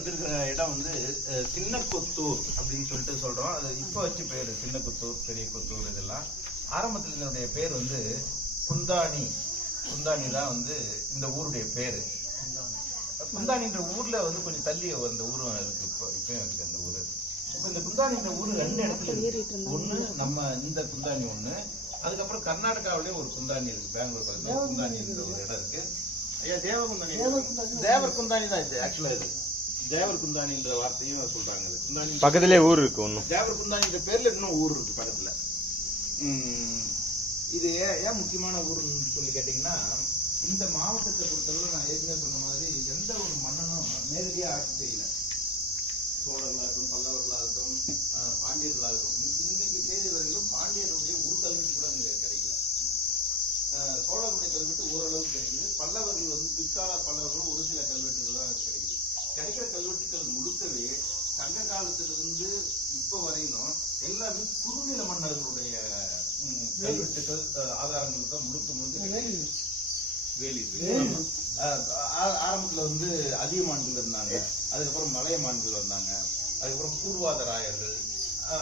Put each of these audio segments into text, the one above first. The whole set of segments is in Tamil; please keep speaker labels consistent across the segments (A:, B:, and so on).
A: வந்திருக்கிற இடம் வந்து அஹ், சின்னக்குத்தூர் அப்படின்னு சொல்லிட்டு சொல்றோம். அது இப்போ வச்சு பேரு சின்னக்குத்தூர் பெரிய குத்தூர் இதெல்லாம். ஆரம்பத்தில் இதனுடைய பேர் வந்து குந்தாணி. குந்தாணி தான் வந்து இந்த ஊருடைய பேரு. குந்தாணின்ற ஊர்ல வந்து கொஞ்சம் தள்ளி அந்த ஊரும் இருக்கு இப்போ இப்பயும் இருக்கு அந்த ஊரு. இப்போ இந்த குந்தாணின்ற ஊரு ரெண்டு இடத்துல ஒண்ணு நம்ம இந்த குந்தாணி ஒண்ணு. அதுக்கப்புறம் கர்நாடகாவிலேயே ஒரு குந்தாணி இருக்கு. பெங்களூர் பக்கத்துல குந்தாணின்ற ஒரு இடம் இருக்கு. ஐயா தேவ குந்தாணி தேவர் குந்தாணி தான் இது ஆக்சுவலா இது. தேவர் குந்தாணின்ற வார்த்தையும் சொல்றாங்க குந்தாணி
B: பக்கத்திலே ஊர் இருக்கு ஒன்றும்
A: தேவர் குந்தாணின்ற பேர்ல இன்னும் ஊர் இருக்கு பக்கத்துல. இது ஏன் முக்கியமான ஊர்னு சொல்லி கேட்டீங்கன்னா இந்த மாவட்டத்தை பொறுத்தவரை நான் ஏற்கனவே சொன்ன மாதிரி எந்த ஒரு மன்னனும் நேரடியாக ஆட்சி செய்யல. சோழர்களாகட்டும் பல்லவர்களாகட்டும் பாண்டியர்களாகட்டும் இன்னைக்கு- வரையிலும் பாண்டியருடைய ஒரு கல்வெட்டு கூட அங்க கிடைக்கல. சோழர்களுடைய கல்வெட்டு ஓரளவுக்கு கிடைக்குது. பல்லவர்கள் வந்து பிற்கால பல்லவர்கள் ஒரு சில கல்வெட்டுகள் தான் கிடைக்கிற கல்வெட்டுகள் முழுக்கவே சங்க காலத்திலிருந்து இப்ப வரையிலும் எல்லாமே குறுநில மன்னர்களுடைய கல்வெட்டுகள் ஆதாரங்கள் தான் முழுக்க முழுக்க வேலி. ஆரம்பத்துல வந்து அதிகமான்கள் இருந்தாங்க. அதுக்கப்புறம் மலையமான்கள் வந்தாங்க. அதுக்கப்புறம் பூர்வாதராயர்கள்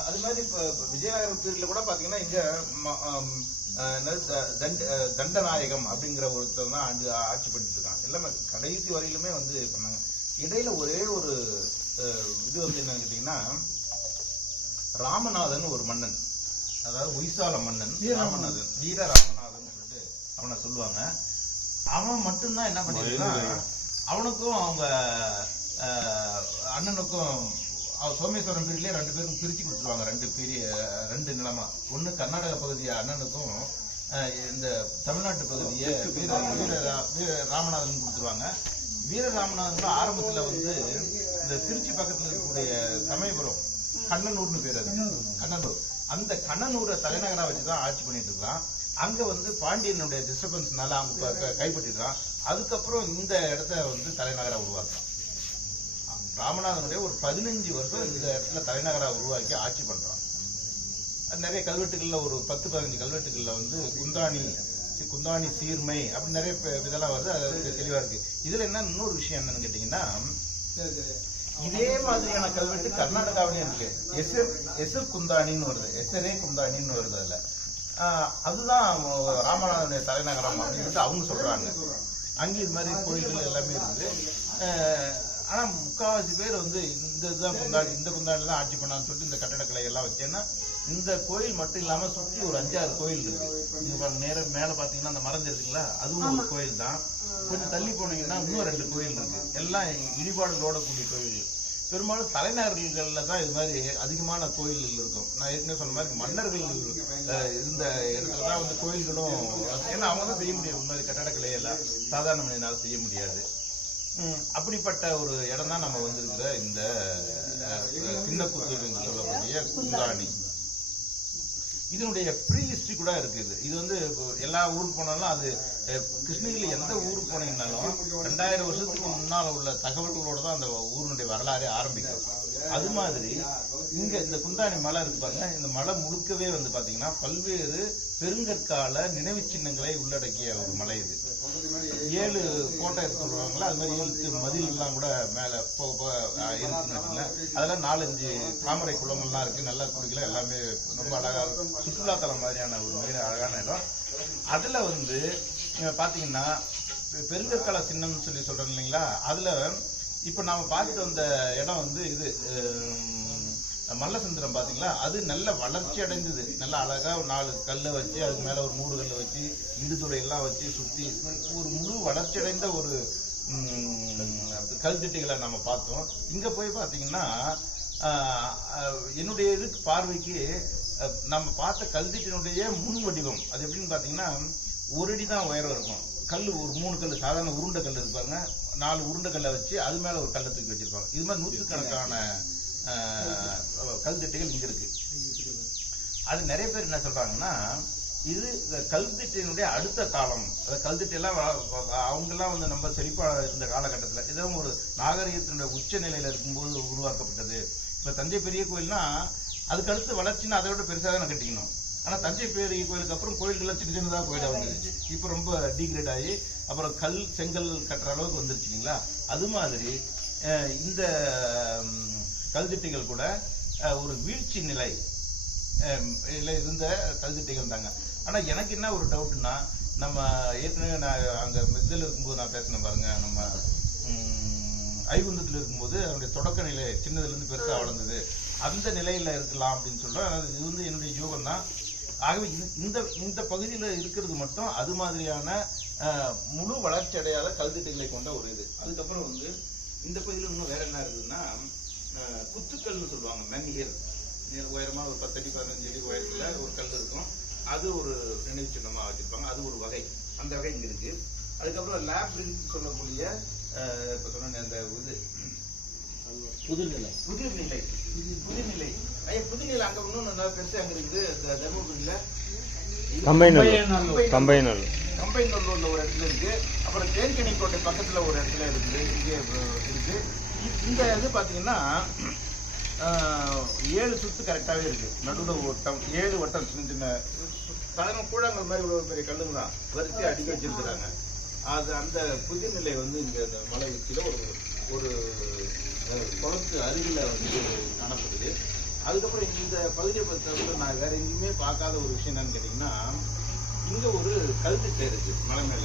A: அது மாதிரி இப்ப விஜயநகர பீரியட்ல கூட பாத்தீங்கன்னா இங்க தண்ட- தண்டநாயகம் அப்படிங்கிற ஒருத்தர் தான் ஆண்டு ஆட்சி பண்ணிட்டு இருக்கான் எல்லாமே கடைசி வரையிலுமே வந்து பண்ணாங்க. இடையில ஒரே ஒரு இது வந்து என்னன்னு கேட்டீங்கன்னா ராமநாதன் ஒரு மன்னன். அதாவது ஒய்சால மன்னன் ராமநாதன். வீர ராமநாதன் சொல்லிட்டு அவனை சொல்லுவாங்க. அவன் மட்டும்தான் என்ன பண்ணிருக்கான் அவனுக்கும் அவங்க அண்ணனுக்கும் அவ சோமேஸ்வரம் பீரியட்லயே ரெண்டு பேரும் பிரிச்சு கொடுத்துருவாங்க. ரெண்டு பெரிய ரெண்டு நிலமா. ஒண்ணு கர்நாடக பகுதியை அண்ணனுக்கும் அஹ், இந்த தமிழ்நாட்டு பகுதியை வீர வீர ரா- வீர ராமநாதன் கொடுத்துருவாங்க. வீர ராமநாதன் ஆரம்பத்துல வந்து இந்த திருச்சி பக்கத்துல இருக்கக்கூடிய சமயபுரம் கண்ணனூர்னு பேர் அது. கண்ணனூர். அந்த கண்ணனூரை தலைநகரா வச்சுதான் ஆட்சி பண்ணிட்டு இருக்கான். அங்க வந்து பாண்டியனுடைய டிஸ்டர்பன்ஸ்னால அவங்க க- க- கைப்பற்றிருக்கான் அதுக்கப்புறம் இந்த இடத்த வந்து தலைநகரா உருவாக்குறான். ராமநாதனுடைய ஒரு பதினஞ்சு வருஷம் இந்த இடத்துல தலைநகரா உருவாக்கி ஆட்சி பண்றான். நிறைய கல்வெட்டுகள்ல ஒரு பத்து பதினஞ்சு கல்வெட்டுகள்ல வந்து குந்தாணி குந்தாணி சீர்மை அப்படி நிறைய இதெல்லாம் வருது. அது தெளிவா இருக்கு. இதுல என்ன இன்னொரு விஷயம் என்னன்னு கேட்டீங்கன்னா இதே மாதிரியான கல்வெட்டு கர்நாடகாவிலையும் இருக்கு. எசர் எசர் குந்தாணின்னு வருது. எசரே குந்தாணின்னு வருது அதுல. அதுதான் ராமநாதனுடைய தலைநகரம் அப்படின்னு சொல்லிட்டு அவங்க சொல்றாங்க. அங்கே இது மாதிரி கோயில்கள் எல்லாமே இருக்குது. ஆனா முக்காவாசி பேர் வந்து இந்த இதுதான் குந்தாணி இந்த குந்தாணி தான் ஆட்சி பண்ணான்னு சொல்லிட்டு இந்த கட்டடக்கலை எல்லாம் வச்சேன்னா இந்த கோயில் மட்டும் இல்லாம சுத்தி ஒரு அஞ்சாறு கோயில் இருக்கு. நீங்க பாருங்க நேர மேல பாத்தீங்கன்னா அந்த மரம் இருக்குங்களா அதுவும் ஒரு கோயில் தான். கொஞ்சம் தள்ளி போனீங்கன்னா இன்னும் ரெண்டு கோயில் இருக்கு. எல்லாம் இடிபாடுகளோட கூடிய கோயில் பெரும்பாலும் தலைநகர்கள்ல தான் இது மாதிரி அதிகமான கோயில்கள் இருக்கும். நான் ஏற்கனவே சொன்ன மாதிரி மன்னர்கள் இருந்த இடத்துல தான் வந்து கோயில்களும் ஏன்னா அவங்க தான் செய்ய முடியும். இந்த மாதிரி கட்டடக்கலை எல்லாம் சாதாரண மனிதனால் செய்ய முடியாது. அப்படிப்பட்ட ஒரு இடம் தான் நம்ம வந்திருக்கிற இந்த சின்ன குத்தூர் என்று சொல்லக்கூடிய குந்தாணி. இதனுடைய ப்ரீ ஹிஸ்டரி கூட இருக்குது. இது வந்து எல்லா ஊருக்கு போனாலும் அது அஹ், எந்த ஊருக்கு போனீங்கன்னாலும் ரெண்டாயிரம் வருஷத்துக்கு முன்னால் உள்ள தகவல்களோட தான் அந்த ஊரினுடைய வரலாறு ஆரம்பிக்கும். அது மாதிரி இங்க இந்த குந்தாணி மலை இருக்கு பாருங்க. இந்த மலை முழுக்கவே வந்து பாத்தீங்கன்னா பல்வேறு பெருங்கற்கால நினைவு சின்னங்களை உள்ளடக்கிய ஒரு மலை இது. ஏழு கோட்டை இருக்கு அது மாதிரி ஏழு மதில் எல்லாம் கூட மேல போக போக இருக்குன்னு அதெல்லாம் நாலஞ்சு தாமரை குளங்கள்லாம் இருக்கு நல்லா குடிக்கலாம் எல்லாமே ரொம்ப அழகா இருக்கும். சுற்றுலாத்தலம் மாதிரியான ஒரு மிக அழகான இடம். அதுல வந்து பாத்தீங்கன்னா பெருங்கற்கால சின்னம்னு சொல்லி சொல்றேன் இல்லைங்களா? அதுல இப்போ நாம பார்த்துட்டு வந்த இடம் வந்து இது மல்லசந்திரம் பாத்தீங்களா அது நல்ல வளர்ச்சி அடைந்தது. நல்ல அழகா ஒரு நாலு கல்லை வச்சு அதுக்கு மேல ஒரு மூடு கல்லை வச்சு இடுதுறை எல்லாம் வச்சு சுத்தி ஒரு முழு வளர்ச்சி அடைந்த ஒரு கல்திட்டிகளை நம்ம பார்த்தோம். இங்க போய் பாத்தீங்கன்னா என்னுடைய இதுக்கு பார்வைக்கு நம்ம பார்த்த கல்திட்டினுடைய முன் வடிவம் அது எப்படின்னு பாத்தீங்கன்னா ஒரு அடி தான் உயரம் இருக்கும். கல் ஒரு மூணு கல் சாதாரண உருண்டை கல் இருப்பாங்க நாலு உருண்டை கல்லை வச்சு அது மேல ஒரு கல்லை தூக்கி வச்சிருப்பாங்க. இது மாதிரி நூற்றுக்கணக்கான கல்திட்டைகள் கல்திட்டுகள் இங்க இருக்கு. அது நிறைய பேர் என்ன சொல்றாங்கன்னா இது இந்த கல்திட்டினுடைய அடுத்த காலம் அதாவது கல்திட்டு அவங்க எல்லாம் வந்து நம்ம செழிப்பா இருந்த காலகட்டத்தில் இதெல்லாம் ஒரு நாகரிகத்தினுடைய உச்ச நிலையில இருக்கும்போது உருவாக்கப்பட்டது. இப்ப தஞ்சை பெரிய கோயில்னா அதுக்கு அடுத்து வளர்ச்சின்னா அதை விட பெருசாக தானே கட்டிக்கணும். ஆனா தஞ்சை பெரிய கோயிலுக்கு அப்புறம் கோயில்கள் சின்ன சின்னதாக கோயிலா வந்துருச்சு இப்ப ரொம்ப டீக்ரேட் ஆகி அப்புறம் கல் செங்கல் கட்டுற அளவுக்கு வந்துருச்சு இல்லைங்களா? அது மாதிரி இந்த கல்திட்டிகள் கூட ஒரு வீழ்ச்சி நிலை இருந்த கல்திட்டிகள் தாங்க. ஆனா எனக்கு என்ன ஒரு டவுட்னா நம்ம ஏற்கனவே நான் அங்க இதில் இருக்கும்போது நான் பேசினேன் பாருங்க நம்ம ஐகுந்தத்தில் இருக்கும்போது அதனுடைய தொடக்க நிலை சின்னதுல இருந்து பெருசா வளர்ந்தது. அந்த நிலையில இருக்கலாம் அப்படின்னு சொல்றேன். அது இது வந்து என்னுடைய யோகம் தான் ஆகவே இந்த இந்த பகுதியில் இருக்கிறது மட்டும் அது மாதிரியான முழு வளர்ச்சி அடையாத கல்வெட்டுகளை கொண்ட ஒரு இது. அதுக்கப்புறம் வந்து இந்த பகுதியில் இன்னும் வேற என்ன இருக்குதுன்னா குத்துக்கல்னு சொல்லுவாங்க மென்ஹியர் உயரமாக ஒரு பத்தடி பதினஞ்சு அடி உயரத்தில் ஒரு கல் இருக்கும். அது ஒரு நினைவு சின்னமாக வச்சிருப்பாங்க. அது ஒரு வகை. அந்த வகை இங்கே இருக்குது அதுக்கப்புறம் லேப்ரின்ஸ் சொல்லக்கூடிய இப்போ சொன்ன அந்த இது
B: புதுநிலை.
A: புதுநிலை. புதுநிலை. ஐயா புதுநிலை அங்க இன்னொன்னு நல்லா பெருசா அங்க இருக்குது. தர்மபுரியில. கம்பைநல்லூர்ல ஒரு இடத்துல இருக்கு. அப்புறம் தேன்கனிக்கோட்டை பக்கத்துல ஒரு இடத்துல இருக்குது. இங்கே இருக்கு. இந்த இது பாத்தீங்கன்னா ஏழு சுத்து கரெக்டாவே இருக்கு. நடுவில் வட்டம் ஏழு வட்டம் சின்ன சின்ன சாதாரண கூழாங்கல் மாதிரி ஒரு பெரிய கல்லுங்க தான். வரிசையா அடுக்கி வச்சிருக்கிறாங்க. அது அந்த புதுநிலை வந்து இங்க இந்த மலை உச்சியில ஒரு ஒரு குளத்து அருகில வந்து காணப்படுது. அதுக்கப்புறம் இந்த பகுதியை பொறுத்தவரை நான் வேற எங்கேயுமே பார்க்காத ஒரு விஷயம் என்னன்னு கேட்டீங்கன்னா இங்க ஒரு கல்திட்டை இருக்கு மலை மேல.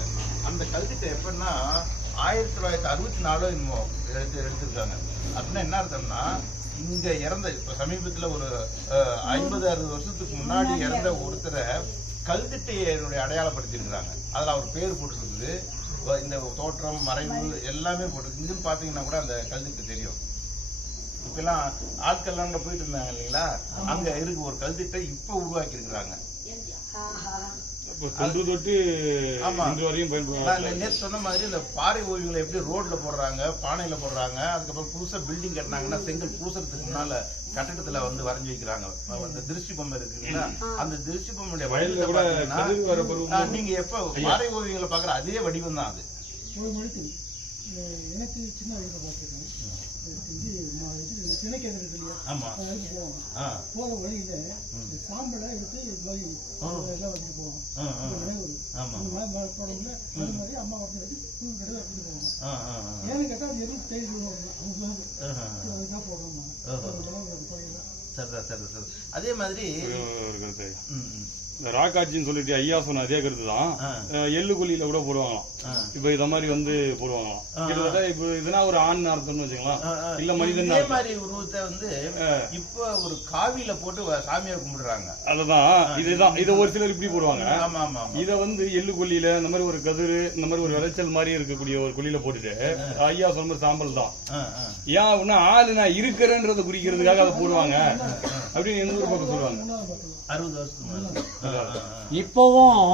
A: அந்த கல்திட்டை எப்படின்னா ஆயிரத்தி தொள்ளாயிரத்தி அறுபத்தி நாலு என்னமோ எடுத்து எடுத்திருக்காங்க. அப்படின்னா என்ன அர்த்தம்னா இங்க இறந்த இப்ப சமீபத்துல ஒரு ஐம்பது அறுபது வருஷத்துக்கு முன்னாடி இறந்த ஒருத்தரை கல்திட்டையினுடைய அடையாளப்படுத்தியிருக்கிறாங்க. அதுல அவர் பேர் போட்டுருக்குது. இந்த தோற்றம் மறைவு எல்லாமே போட்டு இங்கன்னு பாத்தீங்கன்னா கூட அந்த கல்திட்டு தெரியும். இப்பெல்லாம் ஆட்கள்லாம் அங்க போயிட்டு இருந்தாங்க இல்லைங்களா? அங்க இருக்கு ஒரு கல்திட்டை இப்ப உருவாக்கி இருக்கிறாங்க
C: தொன்று தொட்டு. இன்று வரையும்
A: சொன்ன மாதிரி இந்த பாறை ஓவியங்களை எப்படி ரோட்ல போடுறாங்க பானையில போடுறாங்க அதுக்கப்புறம் புதுசா பில்டிங் கட்டினாங்கன்னா செங்கல் பூசறதுக்கு முன்னால கட்டிடத்துல வந்து வரைஞ்சு வைக்கிறாங்க. அந்த திருஷ்டி பொம்மை இருக்குங்களா அந்த திருஷ்டி பொம்மையுடைய
C: வயல்ல கூட
A: நீங்க எப்ப பாறை ஓவியங்களை பாக்குற அதே வடிவம் தான் அது
D: எனக்கு சின்ன வயசுல பார்த்துருக்கேன் இது இது திணைக்கிறது இல்லையா
A: ஆமா
D: அதுக்கு போவாங்க
A: ஆ,
D: போகிற வழியில சாம்பலை எடுத்து இது மாதிரி எல்லாம் வச்சுட்டு போவாங்க
A: ஆ, ஆ,
D: இந்த நினைவு இருக்கு.
A: ஆமா
D: இந்த மாதிரி போடணும்ல அது மாதிரி அம்மா வந்து வச்சு தூள் கடை எடுத்துட்டு போவாங்க
A: ஆ, ஆ, ஆ.
D: ஏன்னு கேட்டா அது எதுவும் தேடி சொல்லுவாங்க அவங்க. அதுதான் போடுறோம்
A: ஓஹோ. சரிதான் சரி சரி அதே மாதிரி.
C: இந்த ராக்காட்சின்னு சொல்லிட்டு ஐயா சொன்ன அதே கருத்து தான் எள்ளு கொல்லியில கூட போடுவாங்களாம். இப்ப இத மாதிரி வந்து போடுவாங்களாம். கிட்டத்தட்ட இப்ப இதுனா ஒரு ஆண் அர்த்தம்னு வச்சுக்கலாம். இல்ல மனிதன்
A: இதே மாதிரி உருவத்தை வந்து இப்ப ஒரு காவியில போட்டு சாமியை கும்பிடுறாங்க.
C: அதுதான். இதுதான். இத ஒரு சிலர் இப்படி போடுவாங்க. இத வந்து எள்ளு கொல்லியில இந்த மாதிரி ஒரு கதிரு இந்த மாதிரி ஒரு விளைச்சல் மாதிரி இருக்கக்கூடிய ஒரு கொல்லியில போட்டுட்டு ஐயா சொன்ன மாதிரி சாம்பல் தான். ஏன் அப்படின்னா ஆளு நான் இருக்கிறேன்றத குறிக்கிறதுக்காக அதை போடுவாங்க. அப்படின்னு எந்த ஒரு பக்கம் சொல்லுவாங்க.
A: அறுபது வருஷத்துக்கு.
B: இப்போவும்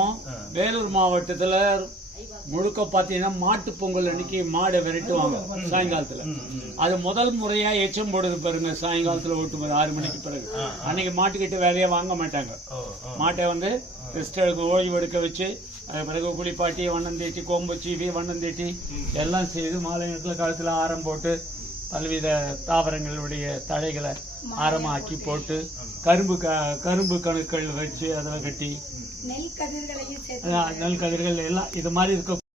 B: வேலூர் மாவட்டத்துல முழுக்க பாத்தீங்கன்னா மாட்டு பொங்கல் அன்னைக்கு மாடை விரட்டுவாங்க சாயங்காலத்துல. அது முதல் முறையா எச்சம் போடுது பாருங்க சாயங்காலத்துல ஓட்டு போது ஆறு மணிக்கு பிறகு. அன்னைக்கு மாட்டுக்கிட்ட வேலையை வாங்க மாட்டாங்க. மாட்டை வந்து ரெஸ்ட் எடுக்க ஓய்வு எடுக்க வச்சு அது பிறகு குளிப்பாட்டி வண்ணம் தீட்டி கோம்பு சீவி வண்ணம் தீட்டி எல்லாம் செய்து மாலை நேரத்தில் கழுத்துல ஆரம் போட்டு பலவித தாவரங்களுடைய தழைகளை ஆரமாக்கி போட்டு கரும்பு க கரும்பு கணுக்கள் வச்சு அதில் கட்டி
E: நெல்
B: கதிர்கள் எல்லாம் இது மாதிரி இருக்க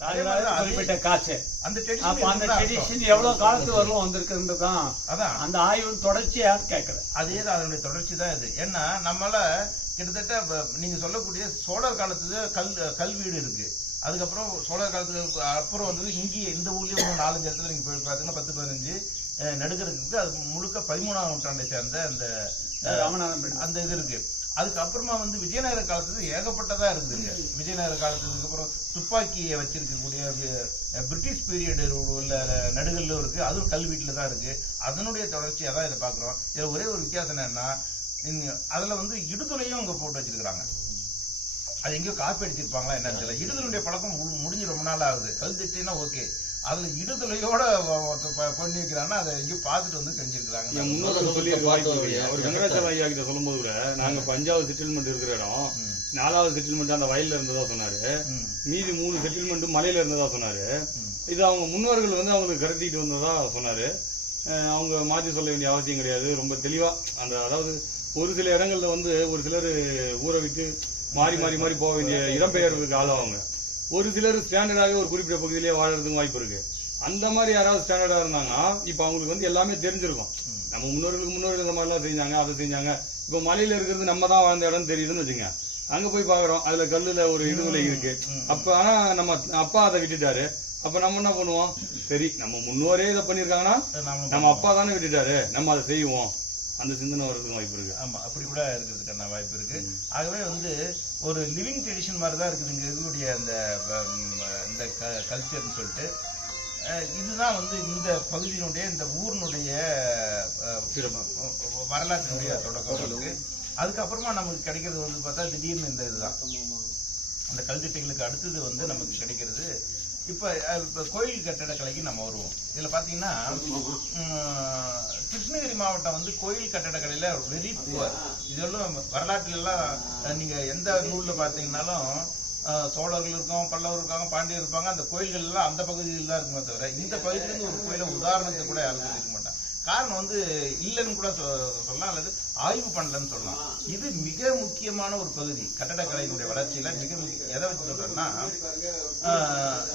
B: குறிப்பிட்ட காசு.
A: அந்த ட்ரெடிஷன்
B: எவ்வளவு காலத்து வரலும் வந்திருக்குன்றது தான் அந்த ஆய்வு தொடர்ச்சியா கேட்கிறேன்.
A: அதே தான் அதனுடைய தொடர்ச்சி தான் இது. ஏன்னா நம்மள கிட்டத்தட்ட நீங்க சொல்லக்கூடிய சோழர் காலத்துல கல் கல் வீடு இருக்கு. அதுக்கப்புறம் சோழர் காலத்துக்கு அப்புறம் வந்து இங்கேயே இந்த ஊர்லயே ஒரு நாலஞ்சு இடத்துல நீங்க போய் பாத்தீங்கன்னா பத்து பதினஞ்சு இருக்கு அது முழுக்க பதிமூணாம் நூற்றாண்டை சேர்ந்த அந்த. அந்த இது இருக்கு. அதுக்கப்புறமா வந்து விஜயநகர காலத்துல ஏகப்பட்டதா இருக்குதுங்க விஜயநகர காலத்துக்கு அப்புறம் துப்பாக்கியை வச்சிருக்கக்கூடிய பிரிட்டிஷ் பீரியட் உள்ள நடுகல்லும் இருக்கு. அதுவும் கல்வீட்டில் தான் இருக்கு. அதனுடைய தொடர்ச்சியா தான் இதை பாக்குறோம் இதுல ஒரே ஒரு வித்தியாசம் என்னன்னா அதுல வந்து இடுதுளையும் இங்க போட்டு வச்சிருக்காங்க அது எங்கேயோ காப்பி அடிச்சிருப்பாங்களா என்னன்னு தெரியல. இடுதலுடைய பழக்கம் முடிஞ்சு ரொம்ப நாள் ஆகுது. கல் திட்டினா ஓகே அதுல இடுதலையோட பண்ணி வைக்கிறான்னா அதை எங்கேயோ பார்த்துட்டு வந்து செஞ்சிருக்கிறாங்க.
C: அவர் வெங்கடாச்சல ஐயா கிட்ட சொல்லும்போது கூட நாங்க இப்ப அஞ்சாவது செட்டில்மெண்ட் இருக்கிற இடம் நாலாவது செட்டில்மெண்ட் அந்த வயல்ல இருந்ததா சொன்னாரு. மீதி மூணு செட்டில்மெண்ட் மலையில இருந்ததா சொன்னாரு. இது அவங்க முன்னோர்கள் வந்து அவங்களுக்கு கடத்திட்டு வந்ததா சொன்னாரு. அவங்க மாத்தி சொல்ல வேண்டிய அவசியம் கிடையாது. ரொம்ப தெளிவா அந்த அதாவது ஒரு சில இடங்கள்ல வந்து ஒரு சிலர் ஊரை விட்டு மாறி மாறி மாறி போக வேண்டிய இடம்பெயர்வுக்கு ஆளாவாங்க. ஒரு சிலர் ஸ்டாண்டர்டாகவே ஒரு குறிப்பிட்ட பகுதியிலேயே வாழறதுக்கு வாய்ப்பு இருக்கு. அந்த மாதிரி யாராவது ஸ்டாண்டர்டா இருந்தாங்கன்னா இப்ப அவங்களுக்கு வந்து எல்லாமே தெரிஞ்சிருக்கும். நம்ம முன்னோர்களுக்கு முன்னோர்கள் இந்த மாதிரிலாம் செஞ்சாங்க அதை செஞ்சாங்க. இப்ப மலையில இருக்கிறது நம்ம தான் வாழ்ந்த இடம் தெரியுதுன்னு வச்சுங்க அங்க போய் பாக்குறோம் அதுல கல்லுல ஒரு இடுவுல இருக்கு. அப்ப ஆனா நம்ம அப்பா அதை விட்டுட்டாரு. அப்ப நம்ம என்ன பண்ணுவோம்? சரி நம்ம முன்னோரே இதை பண்ணிருக்காங்கன்னா
A: நாம
C: நம்ம அப்பா தானே விட்டுட்டாரு. நம்ம அதை செய்வோம். அந்த சிந்தனை வர்றதுக்கு வாய்ப்பு இருக்கு.
A: ஆமா அப்படி கூட இருக்கிறதுக்கான வாய்ப்பு இருக்கு. ஆகவே வந்து ஒரு லிவிங் ட்ரெடிஷன் மாதிரி தான் இருக்குது இங்க இருக்கக்கூடிய அந்த இந்த கல்ச்சர்னு சொல்லிட்டு. இதுதான் வந்து இந்த பகுதியினுடைய இந்த ஊரினுடைய வரலாற்றினுடைய தொடக்கம் இருக்கு. அதுக்கப்புறமா நமக்கு கிடைக்கிறது வந்து பார்த்தா திடீர்னு இந்த இதுதான். அந்த கல்வெட்டுகளுக்கு அடுத்தது வந்து நமக்கு கிடைக்கிறது இப்ப இப்போ இப்ப கோயில் கட்டடக்கலைக்கு நம்ம வருவோம். இதுல பாத்தீங்கன்னா கிருஷ்ணகிரி மாவட்டம் வந்து கோயில் கட்டடக்கலையில வெரி புவர் இதெல்லாம் வரலாற்றுல எல்லாம் நீங்க எந்த நூல்ல பாத்தீங்கன்னாலும் சோழர்கள் இருக்கோம் பல்லவர் இருக்காங்க பாண்டியர் இருப்பாங்க அந்த கோயில்கள் எல்லாம் அந்த பகுதியில் தான் இருக்குமே தவிர இந்த பகுதியில இருந்து ஒரு கோயில உதாரணத்தை கூட யாரும் சொல்லிக்க மாட்டாங்க. காரணம் வந்து இல்லைன்னு கூட சொ- சொல்லலாம் அல்லது ஆய்வு பண்ணலன்னு சொல்லலாம். இது மிக முக்கியமான ஒரு பகுதி. கட்டடக்கலையினுடைய வளர்ச்சியில மிக முக்கிய எதை வச்சு சொல்றேன்னா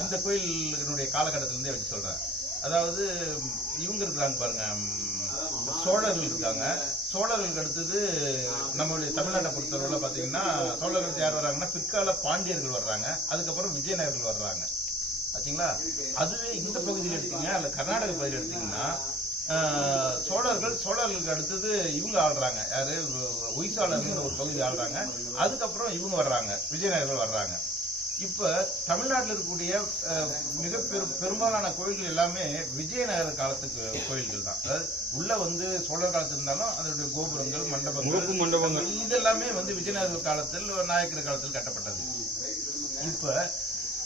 A: இந்த கோயிலினுடைய காலகட்டத்திலிருந்தே வச்சு சொல்றேன். அதாவது இவங்க இருக்கிறாங்க பாருங்க சோழர்கள் இருக்காங்க. சோழர்களுக்கு அடுத்தது நம்மளுடைய தமிழ்நாட்டை பொறுத்தவரை பாத்தீங்கன்னா சோழர்கள் யார் வர்றாங்கன்னா பிற்கால பாண்டியர்கள் வர்றாங்க. அதுக்கப்புறம் விஜயநகர்கள் வர்றாங்க. ஆச்சுங்களா அதுவே இந்த பகுதியில் எடுத்தீங்க அல்ல கர்நாடக பகுதியில் எடுத்தீங்கன்னா சோழர்கள் சோழர்களுக்கு அடுத்தது இவங்க ஆள்றாங்க. யாரு? ஒய்சாளர்கள் ஒரு பகுதி ஆள்றாங்க. அதுக்கப்புறம் இவங்க வர்றாங்க. விஜயநகர்கள் வர்றாங்க. இப்ப தமிழ்நாட்டில் இருக்கக்கூடிய மிக பெரும் பெரும்பாலான கோயில்கள் எல்லாமே விஜயநகர காலத்துக்கு கோயில்கள் தான். அதாவது உள்ள வந்து சோழர் காலத்துல இருந்தாலும் அதனுடைய கோபுரங்கள் மண்டபங்கள்
C: மண்டபங்கள்.
A: இதெல்லாமே வந்து விஜயநகர காலத்தில் நாயக்கர் காலத்தில் கட்டப்பட்டது. இப்ப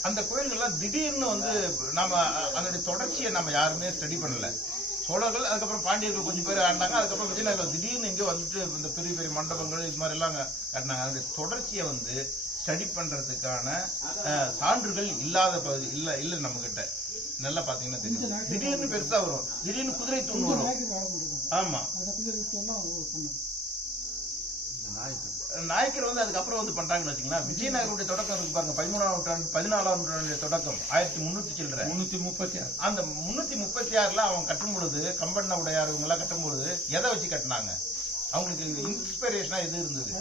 A: அந்த கோயில்கள்லாம் திடீர்னு வந்து நாம அதனுடைய தொடர்ச்சியை நம்ம யாருமே ஸ்டடி பண்ணல. சோழர்கள் அதுக்கப்புறம் பாண்டியர்கள் கொஞ்சம் பேர் ஆண்டாங்க அதுக்கப்புறம் விஜயநகரம் திடீர்னு இங்க வந்துட்டு இந்த பெரிய பெரிய மண்டபங்கள் இது மாதிரி எல்லாம் அங்க கட்டினாங்க அதனுடைய தொடர்ச்சியை வந்து ஸ்டடி பண்றதுக்கான அஹ், சான்றுகள் இல்லாத பகுதி இல்ல இல்ல நம்ம கிட்ட நல்லா பாத்தீங்கன்னா தெரியும். திடீர்னு பெருசா வரும். திடீர்னு குதிரை தூண் வரும். ஆமா. நாயக்கர் வந்து அதுக்கப்புறம் வந்து பண்றாங்கன்னு வச்சுங்களேன் விஜயநகருடைய தொடக்கம் இருக்கு பாருங்க பதிமூணாம் நூற்றாண்டு பதினாலாம் நூற்றாண்டுடைய தொடக்கம் ஆயிரத்தி முன்னூத்தி சில்லற
B: முன்னூத்தி முப்பத்தி ஆறு.
A: அந்த முன்னூத்தி முப்பத்தி ஆறுல அவங்க கட்டும் பொழுது கம்பண்ண உடையார் இவங்க எல்லாம் கட்டும் பொழுது எதை வச்சு கட்டினாங்க? அவங்களுக்கு இன்ஸ்பிரேஷனா எது இருந்தது?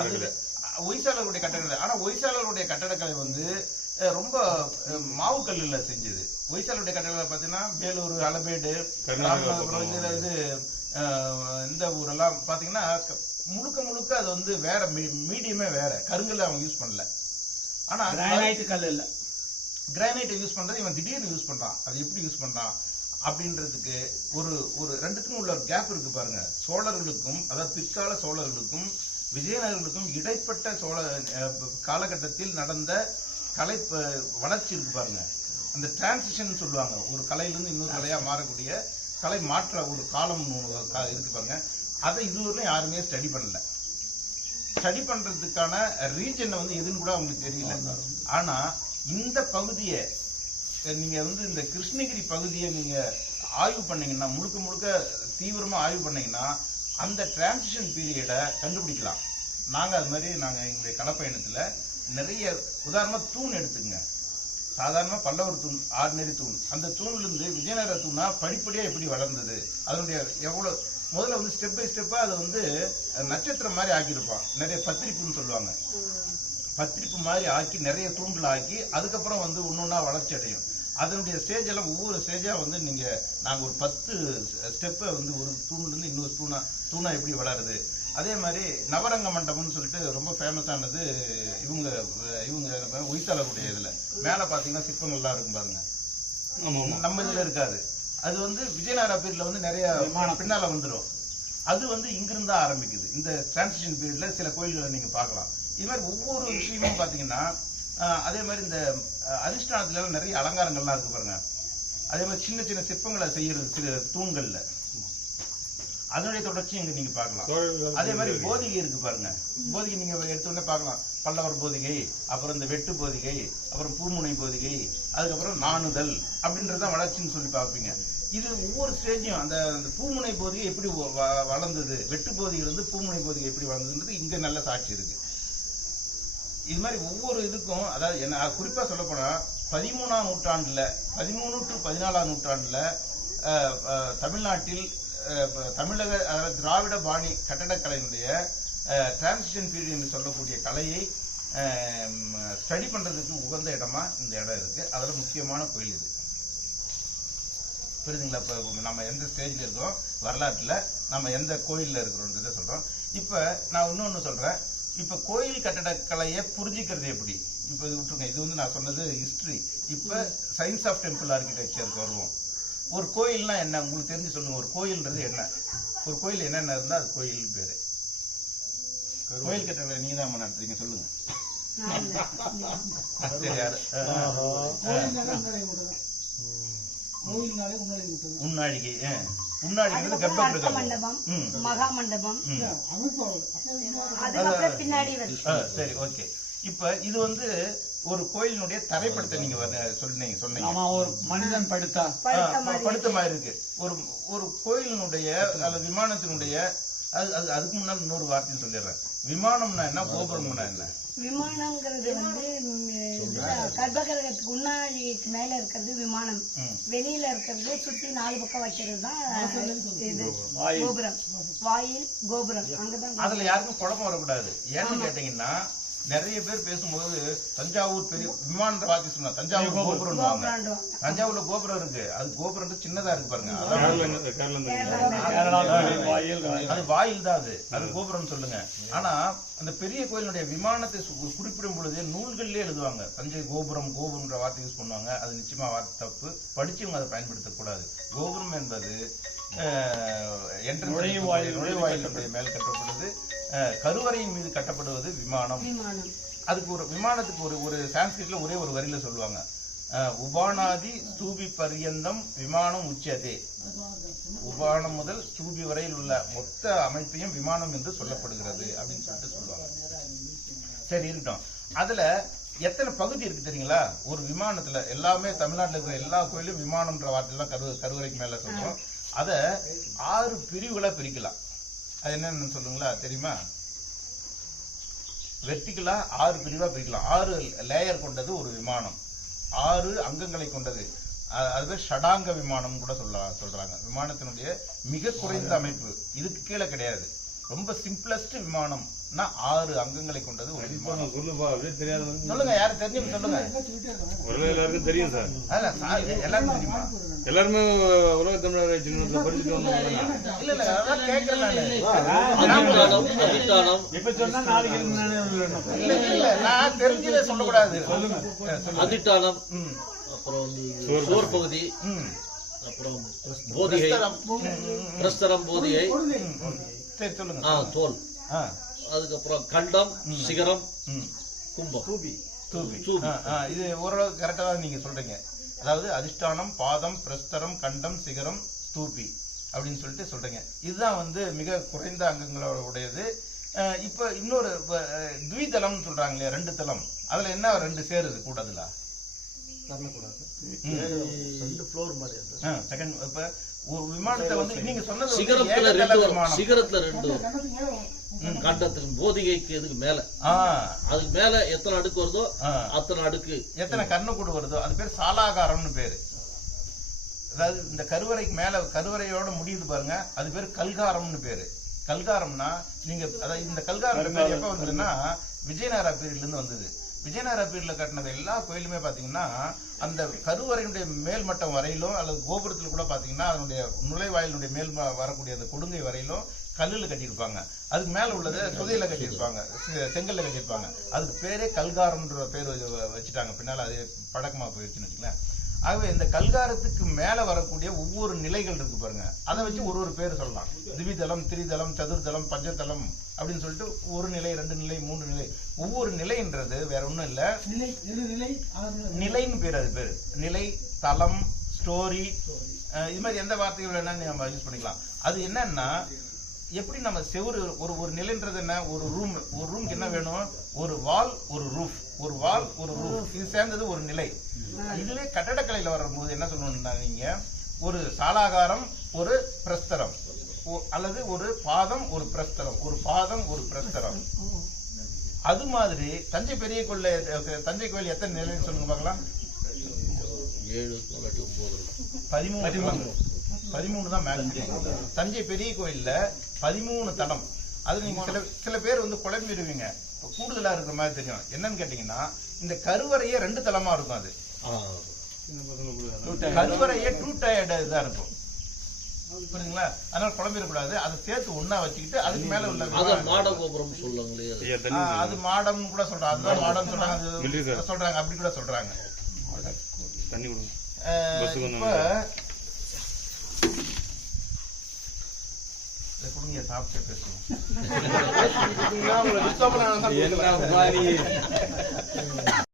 A: அதுல ஒய்சாளர்களுடைய கட்டடக்கலை. ஆனா ஒய்சாளர்களுடைய கட்டடக்கலை வந்து ரொம்ப மாவு கல்லுல செஞ்சது. ஒய்சாளருடைய கட்டடக்கலை பாத்தீங்கன்னா வேலூர் அளபேடு இது இந்த ஊரெல்லாம் பாத்தீங்கன்னா க- முழுக்க முழுக்க அது வந்து வேற மீடியமே வேற. கருங்கல்ல அவங்க யூஸ் பண்ணல. ஆனா
B: கிரானைட் கல் இல்ல
A: கிரானைட்டை யூஸ் பண்றது இவன் திடீர்னு யூஸ் பண்றான். அது எப்படி யூஸ் பண்றான்? அப்படின்றதுக்கு ஒரு ஒரு ரெண்டுத்துக்கும் உள்ள ஒரு கேப் இருக்கு பாருங்க. சோழர்களுக்கும் அதாவது பிற்கால சோழர்களுக்கும் விஜயநகர்களுக்கும் இடைப்பட்ட சோழ காலகட்டத்தில் நடந்த கலை வளர்ச்சி இருக்கு பாருங்க. அந்த டிரான்சிஷன் சொல்லுவாங்க. ஒரு கலையிலிருந்து இன்னொரு கலையா மாறக்கூடிய கலை மாற்ற ஒரு காலம் கா- இருக்கு பாருங்க. அதை இதுவரையிலும் யாருமே ஸ்டடி பண்ணல. ஸ்டடி பண்றதுக்கான ரீஜன் வந்து எதுன்னு கூட அவங்களுக்கு தெரியல. ஆனா இந்த பகுதியை நீங்க வந்து இந்த கிருஷ்ணகிரி பகுதியை நீங்க ஆய்வு பண்ணீங்கன்னா முழுக்க முழுக்க தீவிரமா ஆய்வு பண்ணீங்கன்னா அந்த டிரான்சிஷன் பீரியடை கண்டுபிடிக்கலாம். நாங்க அது மாதிரி நாங்க எங்களுடைய களப்பயணத்துல நிறைய உதாரணமா தூண் எடுத்துங்க சாதாரணமா பல்லவர் தூண் ஆர்டினரி தூண். அந்த தூண்ல இருந்து விஜயநகர தூணா படிப்படியா எப்படி வளர்ந்தது? அதனுடைய எவ்வளவு முதல்ல வந்து ஸ்டெப் பை ஸ்டெப்பா அதை வந்து நட்சத்திரம் மாதிரி ஆக்கியிருப்பான். நிறைய பத்திரிப்புன்னு சொல்லுவாங்க. பத்திரிப்பு மாதிரி ஆக்கி நிறைய தூண்கள் ஆக்கி அதுக்கப்புறம் வந்து ஒன்னொன்னா வளர்ச்சி அடையும். அதனுடைய ஸ்டேஜ் எல்லாம் ஒவ்வொரு ஸ்டேஜா வந்து நீங்க நாங்க ஒரு பத்து ஸ்டெப்பை வந்து ஒரு தூண்ல இருந்து இன்னொரு தூணா தூணா எப்படி வளருது? அதே மாதிரி நவரங்க மண்டபம்னு சொல்லிட்டு ரொம்ப ஃபேமஸானது இவங்க இவங்க உயிர்த்தாளக்கூடிய இதுல. மேல பாத்தீங்கன்னா சிற்பங்கள்லாம் இருக்கும் பாருங்க. நம்ம இதுல இருக்காது. அது வந்து விஜயநகர பீரியட்ல வந்து நிறைய பின்னால வந்துரும். அது வந்து இங்கிருந்து ஆரம்பிக்குது. இந்த டிரான்சிஷன் பீரியட்ல சில கோயில்களை நீங்க பார்க்கலாம். இது மாதிரி ஒவ்வொரு விஷயமும் பாத்தீங்கன்னா ஆஹ், அதே மாதிரி இந்த அதிஷ்டானத்துல நிறைய அலங்காரங்கள்லாம் இருக்கு பாருங்க. அதே மாதிரி சின்ன சின்ன சிற்பங்களை செய்யறது சில தூண்கள்ல. அதனுடைய தொடர்ச்சி இங்க நீங்க பார்க்கலாம்.
C: சோழர்கள்
A: அதே மாதிரி போதிகை இருக்கு பாருங்க. போதிகை நீங்க எடுத்த உடனே பார்க்கலாம். பல்லவர் போதிகை அப்புறம் இந்த வெட்டு போதிகை அப்புறம் பூமுனை போதிகை அதுக்கப்புறம் நாணுதல் அப்படின்றதான் வளர்ச்சின்னு சொல்லி பார்ப்பீங்க. இது ஒவ்வொரு ஸ்டேஜையும் அந்த அந்த பூமுனை போதிகை எப்படி வளர்ந்தது வெட்டு போதிகை இருந்து பூமுனை போதிகை எப்படி வளர்ந்ததுன்றது இங்க நல்ல சாட்சி இருக்கு. இது மாதிரி ஒவ்வொரு இதுக்கும் அதாவது என்ன குறிப்பா சொல்ல போனா பதிமூணாம் நூற்றாண்டுல பதிமூணு டு பதினாலாம் நூற்றாண்டுல தமிழ்நாட்டில் தமிழக அதாவது திராவிட பாணி கட்டடக்கலையினுடைய டிரான்சிஷன் பீரியட் என்று சொல்லக்கூடிய கலையை ஸ்டடி பண்றதுக்கு உகந்த இடமா இந்த இடம் இருக்கு. அதுல முக்கியமான கோயில் இது. புரியுதுங்களா? இப்போ நம்ம எந்த ஸ்டேஜ்ல இருக்கோம்? வரலாற்றுல நம்ம எந்த கோயில்ல இருக்கிறோன்றதை சொல்றோம். இப்ப நான் இன்னொன்னு சொல்றேன். இப்ப கோயில் கட்டடக்கலையை புரிஞ்சுக்கிறது எப்படி? இப்ப இது விட்டுருங்க. இது வந்து நான் சொன்னது ஹிஸ்டரி இப்ப சயின்ஸ் ஆஃப் டெம்பிள் ஆர்கிடெக்சருக்கு வருவோம். ஒரு கோயில்னா என்ன? உங்களுக்கு தெரிஞ்சு சொல்லுங்க ஒரு கோயில்ன்றது என்ன? ஒரு கோயில் என்னென்ன இருந்தா அது கோயில் பேரு. கோயில் கட்டட நீங்க தான் நடத்துறீங்க சொல்லுங்க. உன்னாழிகை
E: அர்த்த
A: கர்ப்பகிரகம்
E: மகா மண்டபம்
A: சரி ஓகே. இப்ப இது வந்து ஒரு கோயிலினுடைய தரைப்படத்தை நீங்க வந்து சொன்னீங்க சொன்னீங்க.
B: ஆமா ஒரு மனிதன் படுத்தா.
E: படுத்த மாதிரி
A: இருக்கு. ஒரு ஒரு கோயிலினுடைய அல்லது விமானத்தினுடைய அது அது அதுக்கு முன்னால் இன்னொரு வார்த்தையும் சொல்லிடுறேன். விமானம்னா என்ன கோபுரம்னா என்ன?
E: விமானம்ங்கிறது வந்து கர்ப்பகிரகத்துக்கு முன்னாடிக்கு மேல இருக்கிறது விமானம். வெளியில இருக்கிறது சுத்தி நாலு பக்கம் வைக்கிறது தான் இது. கோபுரம். வாயில் கோபுரம். அங்கதான்
A: அதுல யாருக்கும் குழப்பம் வரக்கூடாது. ஏன்னு கேட்டீங்கன்னா நிறைய பேர் பேசும்போது தஞ்சாவூர் பெரிய விமானத்தை வாத்தி சொன்னா தஞ்சாவூர் கோபுரம் தஞ்சாவூர்ல கோபுரம் இருக்கு. அது கோபுரம் சின்னதா இருக்கு பாருங்க. அது வாயில் தான் அது அது. கோபுரம் சொல்லுங்க. ஆனா அந்த பெரிய கோயிலுடைய விமானத்தை குறிப்பிடும் பொழுது நூல்கள்லயே எழுதுவாங்க. தஞ்சை கோபுரம் கோபுரம்ன்ற வார்த்தை யூஸ் பண்ணுவாங்க. அது நிச்சயமா வார்த்தை தப்பு. படிச்சவங்க அதை பயன்படுத்தக்கூடாது. கோபுரம் என்பது
B: நுழைவாயில்
A: நுழைவாயிலுடைய மேல் கட்டப்படுவது கருவறையின் மீது கட்டப்படுவது விமானம். அதுக்கு ஒரு விமானத்துக்கு ஒரு ஒரு சான்ஸ்கிரிட்ல ஒரே ஒரு வரியில சொல்லுவாங்க. உபானாதி ஸ்தூபி பரியந்தம் விமானம் உச்சதே. உபானம் முதல் ஸ்தூபி வரையில் உள்ள மொத்த அமைப்பையும் விமானம் என்று சொல்லப்படுகிறது அப்படின்னு சொல்லிட்டு சொல்லுவாங்க. சரி இருக்கட்டும். அதுல எத்தனை பகுதி இருக்கு தெரியுங்களா? ஒரு விமானத்துல எல்லாமே தமிழ்நாட்டில் இருக்கிற எல்லா கோயிலும் விமானம்ன்ற வார்த்தையெல்லாம் கரு கருவறைக்கு மேல சொல்றோம். அத ஆறு பிரிவுகளா பிரிக்கலாம். அது என்னன்னு சொல்லுங்களா? தெரியுமா? வெர்டிகலா ஆறு பிரிவா பிரிக்கலாம். ஆறு லேயர் கொண்டது ஒரு விமானம். ஆறு அங்கங்களை கொண்டது. அதுவே ஷடாங்க விமானம் கூட சொல்ல சொல்றாங்க. விமானத்தினுடைய மிக குறைந்த அமைப்பு. இதுக்கு கீழே கிடையாது. ரொம்ப சிம்பிளஸ்ட் விமானம்னா ஆறு அங்கங்களை கொண்டது ஒரு விமானம்
C: சொல்லுப்பா அப்படியே தெரியாதவங்க
A: சொல்லுங்க யாரு தெரிஞ்சு சொல்லுங்க
C: தெரியும் சார்
A: எல்லாருக்கும் தெரியுமா
C: எல்லாருமே உலக தமிழர் படிச்சுட்டு
A: கேட்கறேன் நானு தெரிஞ்சதை சொல்லக்கூடாது சொல்லுங்க சொல்லுங்க
F: அதிஷ்டானம்
A: ம்
F: அப்புறம் சோர் பகுதி
A: ம்
F: அப்புறம் போதிகை பிரஸ்தரம் போதிகை.
A: சரி சொல்லுங்க
F: தோல்
A: ஆ
F: அதுக்கப்புறம் கண்டம் சிகரம்
A: ம்.
F: கும்பம்.
A: தூபி.
F: தூபி.
A: இது ஓரளவு கரெக்டா தான் நீங்க சொல்றீங்க. அதாவது அதிஷ்டானம் பாதம் பிரஸ்தரம் கண்டம் சிகரம் ஸ்தூபி அப்படின்னு சொல்லிட்டு சொல்றீங்க. இதுதான் வந்து மிக குறைந்த அங்கங்களோட உடையது அஹ், இப்ப இன்னொரு த்விதளம்னு சொல்றாங்க இல்லையா ரெண்டு தளம். அதுல என்ன ரெண்டு சேருது கூடாதுல செகண்ட் இப்ப ஒரு விமானத்தை வந்து நீங்க சொன்னது
F: சிகரத்துல ரெண்டு சிகரத்துல ரெண்டு
D: கண்டத்துக்கு
F: போதிகைக்கு இதுக்கு மேல?
A: ஆ,
F: அதுக்கு மேல எத்தனை அடுக்கு வருதோ. அத்தனை அடுக்கு.
A: எத்தனை கர்ணக்கூடு வருதோ அது பேர் சாலாகாரம்னு பேரு. அதாவது இந்த கருவறைக்கு மேல கருவறையோட முடியுது பாருங்க அது பேர் கல்காரம்னு பேரு. கல்காரம்னா நீங்க அதாவது இந்த கல்காரம் பேர் எப்ப வந்ததுன்னா விஜயநகரா பீரியட்ல இருந்து வந்தது. விஜயநகரா பீரியட்ல கட்டினது எல்லா கோயிலுமே பாத்தீங்கன்னா அந்த கருவறையினுடைய மேல் மட்டம் வரையிலும் அல்லது கோபுரத்துல கூட பாத்தீங்கன்னா அதனுடைய நுழைவாயிலுடைய மேல் வரக்கூடிய அந்த கொடுங்கை வரையிலும் கல்லுல கட்டியிருப்பாங்க. அதுக்கு மேல உள்ளது சுதையில கட்டியிருப்பாங்க. செங்கல்ல கட்டியிருப்பாங்க. அதுக்கு பேரே கல்காரம்ன்ற பேர் வச்சு- வச்சுட்டாங்க. பின்னால அது பழக்கமா போயிடுச்சுன்னு வச்சுக்கலாம் ஆகவே இந்த கல்காரத்துக்கு மேல வரக்கூடிய ஒவ்வொரு நிலைகள் இருக்கு பாருங்க. அதை வச்சு ஒரு ஒரு பேர் சொல்லலாம். திவிதலம் திரிதலம் சதுர்தலம் பஞ்சதலம் அப்படின்னு சொல்லிட்டு ஒரு நிலை ரெண்டு நிலை மூன்று நிலை. ஒவ்வொரு நிலைன்றது வேற ஒண்ணும் இல்ல. நிலைன்னு பேர் அது பேர். நிலை தலம் ஸ்டோரி. இது மாதிரி எந்த வார்த்தைகள் வேணா நம்ம யூஸ் பண்ணிக்கலாம். அது என்னன்னா எப்படி நம்ம செவுரு ஒரு ஒரு நிலைன்றது என்ன? ஒரு ரூம் ஒரு ரூம்க்கு என்ன வேணும்? ஒரு வால் ஒரு ரூஃப் ஒரு வால் ஒரு ரூஃப் இது சேர்ந்தது ஒரு நிலை. இதுவே கட்டடக்கலையில வரும்போது என்ன சொல்லணும்னா நீங்க ஒரு சாலாகாரம் ஒரு பிரஸ்தரம். அல்லது ஒரு பாதம் ஒரு பிரஸ்தரம். ஒரு பாதம் ஒரு பிரஸ்தரம். அது மாதிரி தஞ்சை பெரிய கோயில் தஞ்சை கோயில் எத்தனை நிலைன்னு சொல்லுங்க பார்க்கலாம். பதிமூணு. பதிமூணு. தான் மேக்ஸிமம் தஞ்சை பெரிய கோயில்ல பதிமூணு தடம். அது நீங்க சில சில பேர் வந்து குழம்பிடுவீங்க. இப்ப கூடுதலா இருக்கிற மாதிரி தெரியும். என்னன்னு கேட்டீங்கன்னா இந்த கருவறையே ரெண்டு தளமா இருக்கும் அது. கருவறையே டூ டயர்டு இதா இருக்கும். புரியுதுங்களா? அதனால குழம்பிடக்கூடாது. அதை சேர்த்து ஒண்ணா வச்சுக்கிட்டு அதுக்கு மேல உள்ள
F: அத மாட கோபுரம்
A: மாடம் கூட சொல்றாங்க. அதுதான் மாடம். சொல்றாங்க. சொல்றாங்க. அப்படி கூட சொல்றாங்க.
C: தண்ணி
A: இப்ப
C: வந்தாங்க.
A: இதை கொடுங்க பேசுவோம்